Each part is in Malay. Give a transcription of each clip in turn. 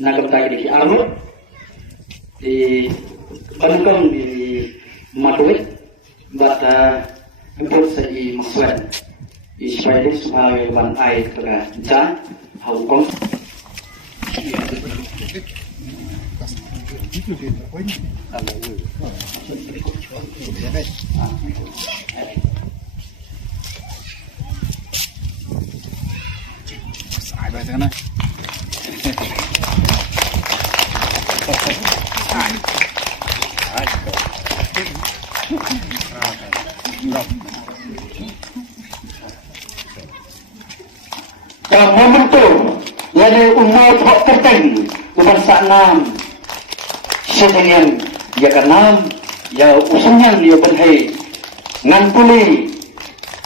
Nagam tadi di Arut di Bandung di Matuit bata import sa i Maswan Israeli supaya ban ai kera ja Hong Kong Sai bài thế này. Yang momentum yang umur hak tertentu bangsa nam sedangkan ya kanam ya usungnya dia penhai ngan puli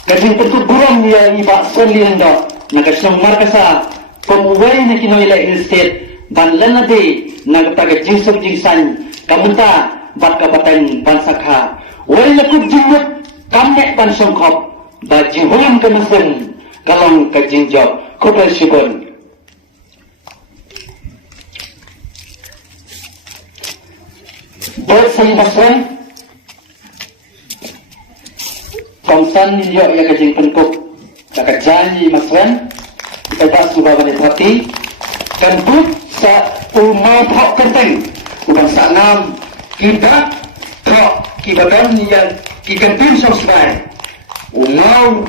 kajin tentu buram dia ibak selin dak nagasong markasa pemuai ni kinoila instead dan lenade nagtaga jingsuk jingsan kamunta bat kabatan bansakha wai lakut jingmut kamek bansong khop ba jihun kemasen kalong kajinjok Kota Sibon. Buat saya masran, kongsan ninyo yang kajing penkuk, nakajani masran, kita tak suka menikmati, dan but sa umat hak kenteng, ubang sa nam, kita hak kibatan yang kikantin sosai, umau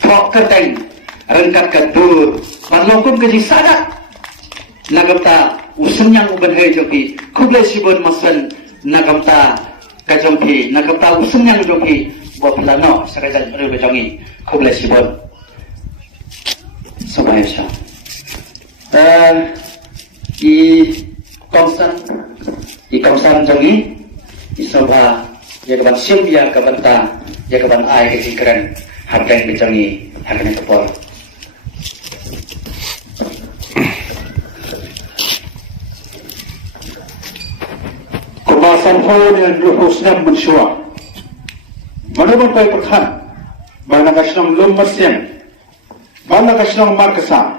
hak kenteng. Rengkat kadur, manlongkum kaji sadak. Nagamta usun yang uban hai joki, kublai sibon masan nagamta kajompi, nagamta usun yang joki, buat pelano sekajan berbejongi, kublai sibon. Sampai sah. I kongsan jongi, i sabha, ya kaban sim ya kaban ta, ya kaban ai kaji keren, harga bejongi, harga kepol. Kemasan hal yang berhusnam mensyua. Menurut saya perkan, bana kasnam lum masyan, bana kasnam markasa.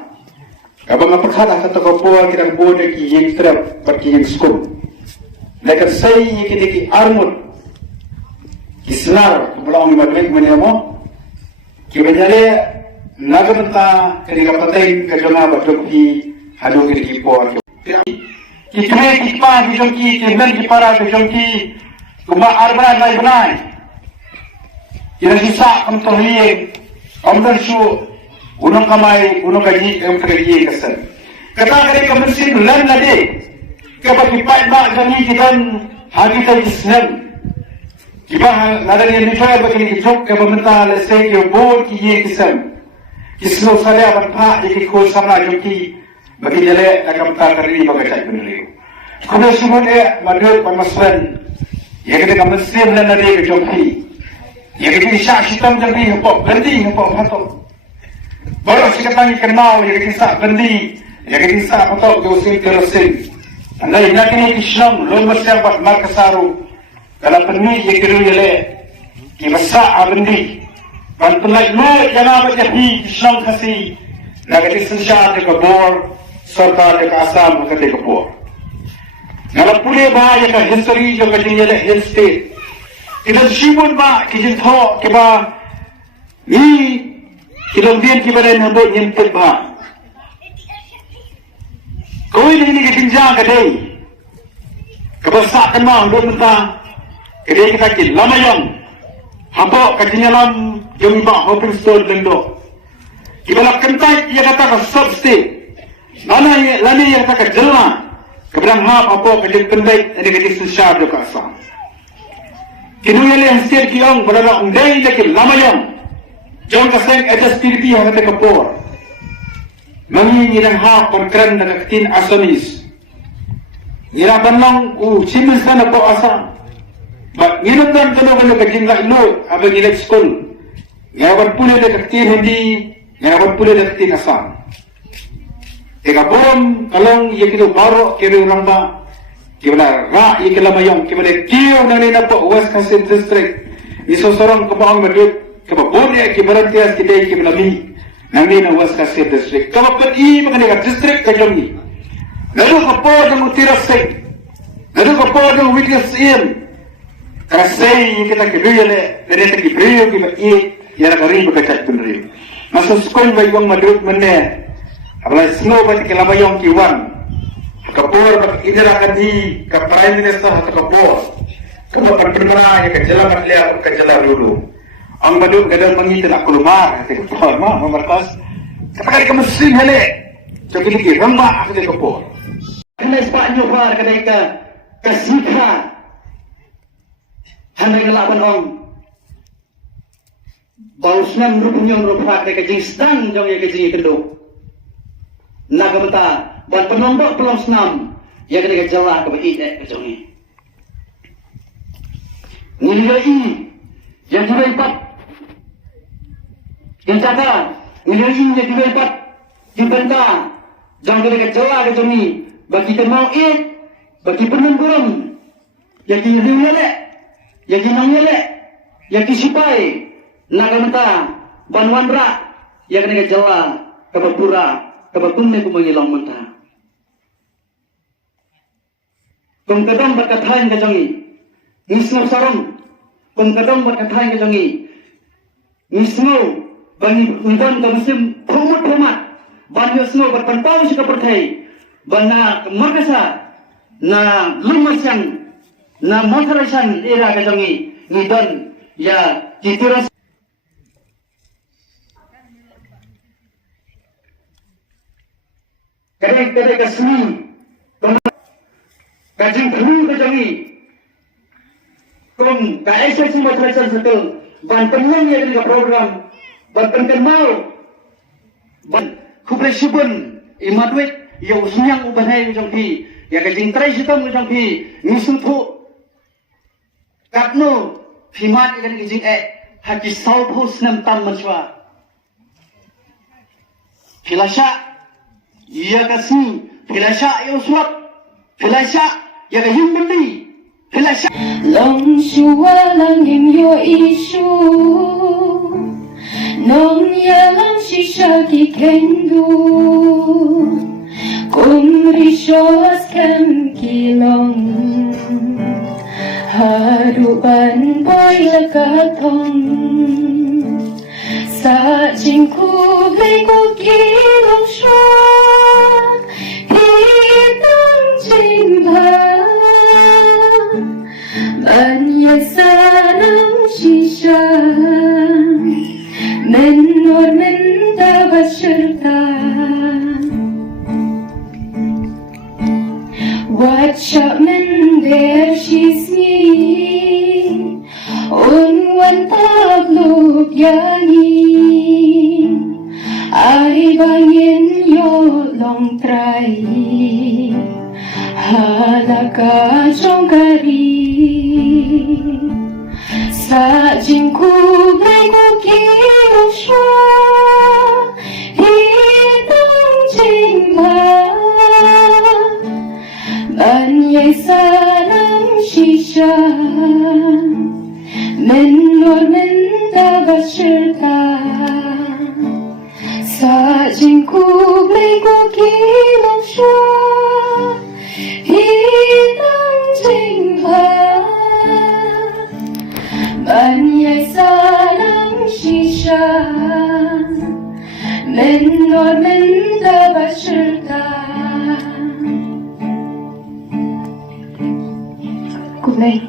Kabang perkan akan terkapua kita boleh ki yang terap pergi yang skul. Lekat saya kita ki armut, kisnar pulang madrik menemu. Kibenare nagamta ketika patai kejona batokpi hadu ki por. Kitme kitma bijonki kemen kipara bijonki kuma arba nai banai ira sisa kamtohie amdan su unong kamai unong kaji kaji kasan kata kare kamensin lan lade kaba kipai ba jani kitan hagi ta islam kiba ladan ni choy ba kini chok kaba menta le se ke bor ki ye kisan kisno sale ban pha ki ko samna joki bagi jale akamta karni bagatai benriu kuna sumode madhur pamasran yagde kamasem na nade ke joki yagde sha shitam jandi hapo gandi hapo phato baro sikatang kanmao yagde sa gandi yagde sa phato josi kerosin andai nakini kislam lo masya bat markasaru kala penni yagde yele ki basa abandi bantunai lo jana ba jahi kislam khasi nagati sensha de kabor sarkar de asam de kabor Kalau pulih bah yang history yang kejadian ada hill state, kita sibuk bah kijin tho keba ni kilomdian kibare nambut nyempet bah. Kau ini ketinjang kedai, kebesakan mah untuk mentah kedai kita kil lama yang hampa kajinya lam jom bah hoping store lendo. Kibala kentai ia kata sub state, mana lani ia kata jelas. Keberang hap apa kerja pendek ada kerja susah do kasam. Kinu yang hasil kiong berada undai lagi lama yang jom kaseng ada spiriti yang ada kapor. Mangi yang hap konkren dengan tin asamis. Ira banlang cimen sana po asam. But nginum dan kalau kajin lah lo abang ilek school. Ngawan pula dekat tin hindi, ngawan pula dekat tin asam. Eka bom kalong ye kilo baro kiri ramba kibala ra ye kila mayong kibala kiyo na nina po West Kassim District iso sorong kabang madut kababon ye kibala tias kidai kibala mi nanti na was kasih district. Kalau pergi mengenai district kejungi, lalu kapal dengan tiraseng, lalu kapal dengan witness in, kasih kita kedua le, dari kita beriu kita ia kari berkacat peneriu. Masuk sekolah bayang madut mana, apalagi snow pada kelabayang kiwan, kapal ini akan di Prime Minister atau kapal, kapal pertama yang kejalan lihat kejalan dulu. Ang madut kadang mengitin aku lumar, kata kapal, memerkas. Katakan ke Muslim hele, jadi lagi rambak kata kapal. Kena sepak nyopar kata ke kesikha, hendak ngelawan orang. Bau senam rupanya rupa kata kejing sedang jong ya kejing kedua. Nak kata, buat penombak pelong senam, ya kena kejalan ke baik dek kejong ni. Nilai yang juga yang jaga nilai yang juga dapat dibenta jangan kita celah ke sini bagi kita mau bagi penungguan yang kita riwayat yang kita nongol yang kita sipai nak kata banwan rak yang kita celah kebapura kebapunnya ku mengilang mentah kongkadang berkatain ke sini nisno sarong kongkadang berkatain ke sini nisno bani undan ka musim phomat banyo sno berpantau sika perthai bana makasa na lumasan na motharasan era ka jangi nidan ya kitiras kade kasmi kajing khulu ka jangi kom ka SSC motharasan sakal ban penyang ya ka program berkencan mau, kubrai subun imadwek yang usunyang ubanai ujang pi, ya kajing trai sitam ujang pi, nisutu katno fimat ikan kajing haki salpus nam tam manswa, filasha, ya kasih, filasha ya uswat, filasha ya kajing bendi, filasha. Long shua lang im yo isu. Nong yalang shisha ki kendu Kum rishos kem kilong Haruban boy lekatong Sa jingku bleko kilong shwa Hitang jingba Banya sanam shisha Menor menda basyarta Watcha mender shisni Unwan tabluk yangi Ay bangin yo long try Halaka jongkari Sa jingku bleko kilong shwa Hitang jingba Banyay sanang shisha Menor menda basyarta Sa jingku bleko kilong shwa Hitang jingba Banyay sanang shisha Menor menda basyarta Kulay